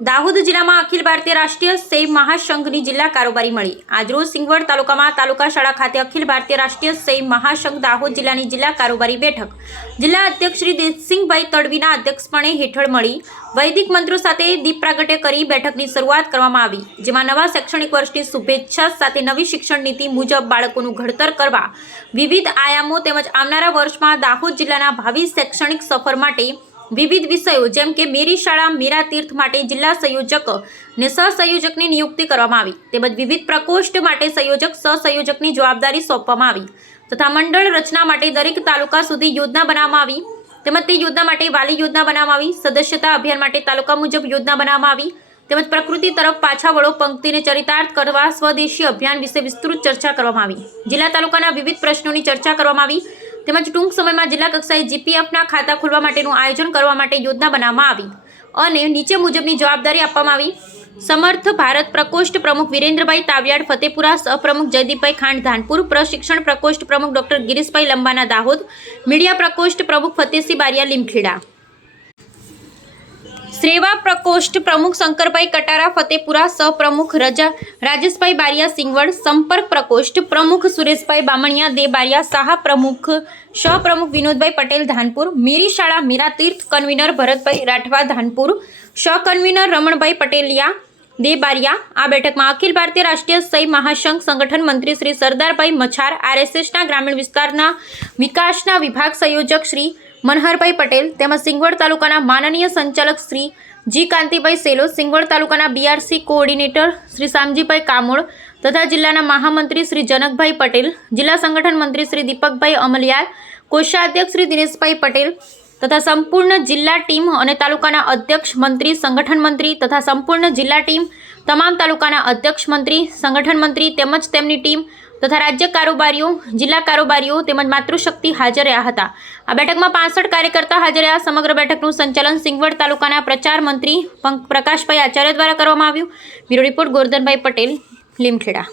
દાહોદ જિલ્લામાં અખિલ ભારતીય રાષ્ટ્રીય સેવ મહાસંઘની જિલ્લા કારોબારી મળી. આજરોજ સિંગવડ તાલુકામાં તાલુકા શાળા ખાતે અખિલ ભારતીય રાષ્ટ્રીય સેવ મહાસંઘ દાહોદ જિલ્લાની જિલ્લા કારોબારી બેઠક. જિલ્લા અધ્યક્ષ શ્રી દેવસિંહભાઈ તડવીના અધ્યક્ષપણે હેઠળ મળી વૈદિક મંત્રો સાથે દીપ પ્રાગટ્ય કરી બેઠકની શરૂઆત કરવામાં આવી, જેમાં નવા શૈક્ષણિક વર્ષની શુભેચ્છા સાથે નવી શિક્ષણ નીતિ મુજબ બાળકોનું ઘડતર કરવા વિવિધ આયામો તેમજ આવનારા વર્ષમાં દાહોદ જિલ્લાના ભાવિ શૈક્ષણિક સફર માટે વિવિધ વિષયો જેમ કે મેરી શાળા, મીરા તીર્થ માટે જિલ્લા સંયોજક ને સહસંયોજકની નિયુક્તિ કરવામાં આવી. તેમજ વિવિધ પ્રકોષ્ઠ માટે સંયોજક, સહસંયોજકની જવાબદારી સોંપવામાં આવી. તથા મંડળ રચના માટે દરેક તાલુકા સુધી યોજના બનાવવામાં આવી. તેમજ તે યોજના માટે વાલી યોજના બનાવવામાં આવી. સદસ્યતા અભિયાન માટે તાલુકા મુજબ યોજના બનાવવામાં આવી. તેમજ પ્રકૃતિ તરફ પાછા વળો પંક્તિને ચરિતાર્થ કરવા સ્વદેશી અભિયાન વિશે વિસ્તૃત ચર્ચા કરવામાં આવી. જિલ્લા તાલુકાના વિવિધ પ્રશ્નોની ચર્ચા કરવામાં આવી. તેમજ ટૂંક સમયમાં જિલ્લા કક્ષાએ જીપીએફના ખાતા ખોલવા માટેનું આયોજન કરવા માટે યોજના બનાવવામાં આવી અને નીચે મુજબની જવાબદારી આપવામાં આવી. સમર્થ ભારત પ્રકોષ્ઠ પ્રમુખ વિરેન્દ્રભાઈ તાવિયાડ, ફતેપુરા સહપ્રમુખ જયદીપભાઈ ખાંડ, ધાનપુર પ્રશિક્ષણ પ્રકોષ્ઠ પ્રમુખ ડોક્ટર ગિરીશભાઈ લંબાના દાહોદ, મીડિયા પ્રકોષ્ઠ પ્રમુખ ફતેસિંહ બારિયા લીમખેડા. સેવા પ્રકોષ્ઠ પ્રમુખ શંકરભાઈ કટારા, ફતેપુરા સહપ્રમુખ રજા, રાજેશભાઈ બારિયા સિંગવડ, સંપર્ક પ્રકોષ્ઠ પ્રમુખ સુરેશભાઈ બામણિયા, દે બારિયા સાહા પ્રમુખ સહપ્રમુખ વિનોદભાઈ પટેલ ધાનપુર, મીરી શાળા મીરા તીર્થ કન્વીનર ભરતભાઈ રાઠવા ધાનપુર, સહકન્વીનર રમણભાઈ પટેલિયા, દે બારિયા, આ બેઠકમાં અખિલ ભારતીય રાષ્ટ્રીય સહી મહાસંઘ સંગઠન મંત્રી શ્રી સરદારભાઈ મછાર, આરએસએસના ગ્રામીણ વિસ્તારના વિકાસના વિભાગ સંયોજક શ્રી મનહરભાઈ પટેલ તેમજ સિંગવડ તાલુકાના માનનીય સંચાલક શ્રી જી કાંતિભાઈ સેલો, સિંગવડ તાલુકાના બીઆરસી કોઓર્ડિનેટર શ્રી શામજીભાઈ કામોળ તથા જિલ્લાના મહામંત્રી શ્રી જનકભાઈ પટેલ, જિલ્લા સંગઠન મંત્રી શ્રી દીપકભાઈ અમલિયાર કોષાધ્યક્ષ શ્રી દિનેશભાઈ પટેલ તથા સંપૂર્ણ જિલ્લા ટીમ અને તાલુકાના અધ્યક્ષ મંત્રી, સંગઠન મંત્રી તથા સંપૂર્ણ જિલ્લા ટીમ, તમામ તાલુકાના અધ્યક્ષ મંત્રી, સંગઠન મંત્રી તેમજ તેમની ટીમ તથા રાજ્ય કારોબારીઓ, જિલ્લા કારોબારીઓ તેમજ માતૃશક્તિ હાજર રહ્યા હતા. આ બેઠકમાં પાસઠ કાર્યકર્તા હાજર રહ્યા. સમગ્ર બેઠકનું સંચાલન સિંગવડ તાલુકાના પ્રચાર મંત્રી પ્રકાશભાઈ આચાર્ય દ્વારા કરવામાં આવ્યું. Bureau report Gordhanbhai Patel, Limkheda.